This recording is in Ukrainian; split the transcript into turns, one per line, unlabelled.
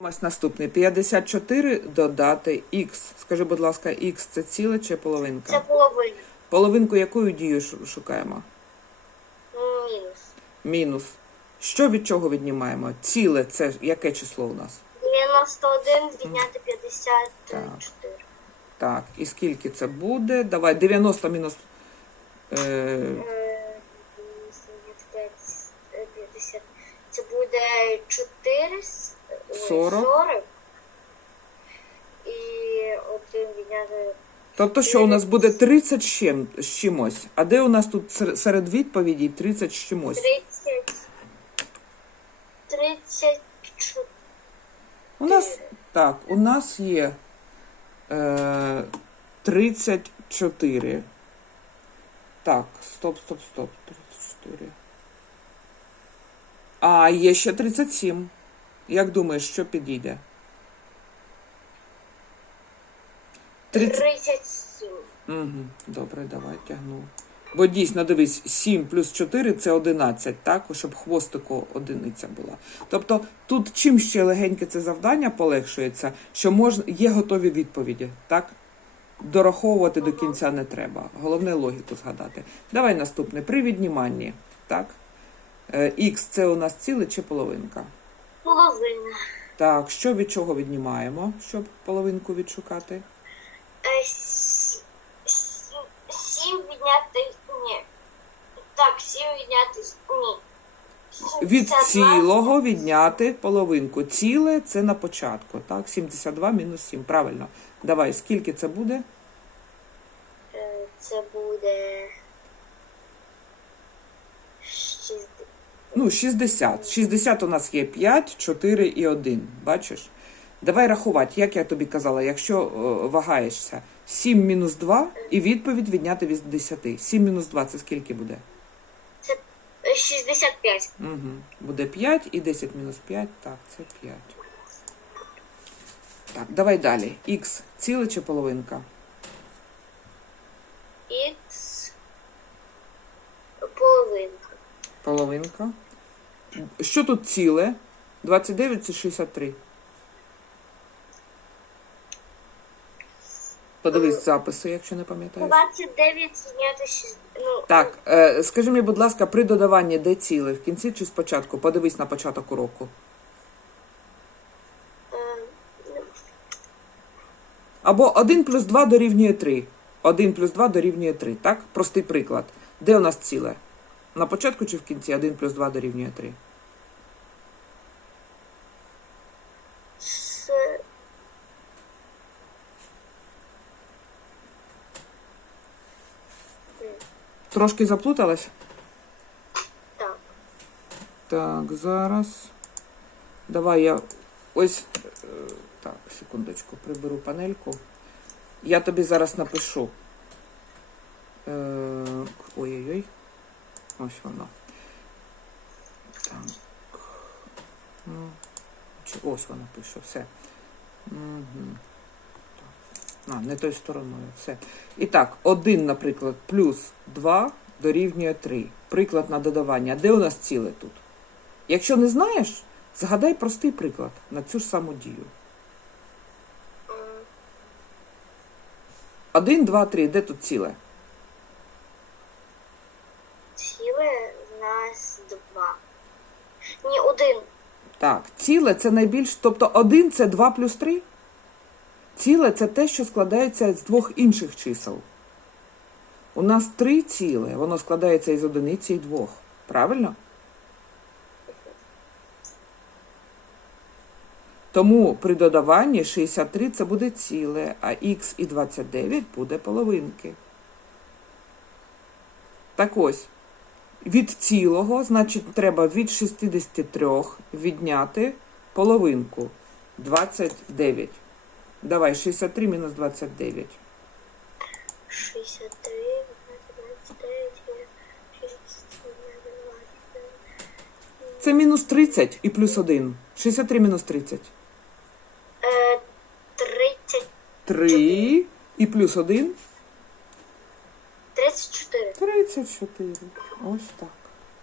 Ось наступний 54 додати х. Скажи, будь ласка, х це ціле чи половинка?
Це половина.
Половинку якою дією шу- шукаємо?
Мінус.
Мінус. Що від чого віднімаємо? Ціле це яке число у нас?
91 відняти 54.
Так, і скільки це буде? Давай 90 мінус. Е,
Е, 75, е, 50. Це буде 4, ой,
40.
40. І один відняти
тобто, що у нас буде 30 з чим, з чимось. А де у нас тут сер- серед відповідей 30 з чимось?
30. 34.
У нас так, у нас є е, 34. Так, стоп, стоп, стоп. 34. А, є ще 37. Як думаєш, що підійде? 30...
37.
Угу, добре, давай тягну. Бо дійсно, дивись, 7 плюс 4 це 11, так? Щоб хвостику одиниця була. Тобто тут чим ще легеньке це завдання полегшується, що можна, є готові відповіді, так? Дораховувати до кінця не треба. Головне логіку згадати. Давай наступне. При відніманні. Так? Х це у нас ціле чи половинка?
Половина.
Так, що від чого віднімаємо, щоб половинку відшукати?
Е, сі- сі- Сім відняти. Ні. Так, сім відняти. Ні.
Від
72.
цілого відняти половинку. Ціле це на початку. Так, 72 мінус 7. Правильно. Давай, скільки це буде?
Е, Це буде. Шість.
Ну, 60. 60 у нас є 5, 4 і 1. Бачиш? Давай рахувати, як я тобі казала, якщо е, вагаєшся, 7 мінус 2 і відповідь відняти від 10. 7 мінус 2 це скільки буде?
Це е, 65.
Угу. Буде 5 і 10 мінус 5. Так, це 5. Так, давай далі. Х ціле чи половинка?
Х. Половинка.
Половинка. Що тут ціле? 29 чи 63? Подивись записи, якщо не пам'ятаєш.
29 відняти 6. Ну,
Так, е, скажи мені, будь ласка, при додаванні де ціле? В кінці чи спочатку? Подивись на початок уроку.
е, ну,
Або 1 плюс 2 дорівнює 3. 1 плюс 2 дорівнює 3. Так? Простий приклад. Де у нас ціле? На початку чи в кінці 1 плюс 2 дорівнює 3? Трошки заплуталась?
так.
Так, зараз. Давай я ось. е, Так, секундочку, приберу панельку. Я тобі зараз напишу. Е, Ой-ой-ой. Ось воно. Так. Ну, Ось воно пише, все. Угу. А, не тою стороною. Все. І так, 1, наприклад, плюс 2 дорівнює 3. Приклад на додавання. Де у нас ціле тут? Якщо не знаєш, згадай простий приклад на цю ж саму дію.
М,
1, 2, 3. Де тут?
Ціле в нас два. Ні, один.
Так, ціле це найбільш. Тобто 1 це 2 плюс 3. Ціле це те, що складається з двох інших чисел. У нас 3 ціле, воно складається із одиниці і двох. Правильно? Тому при додаванні 63 це буде ціле, а х і 29 буде половинки. Так ось, від цілого, значить, треба від 63 відняти половинку 29. Давай, 63 мінус 29.
63, 29, 63, 29.
Це мінус 30 і плюс 1. 63 мінус 30.
Е, 30,
3 і плюс 1.
34.
34. Ось так.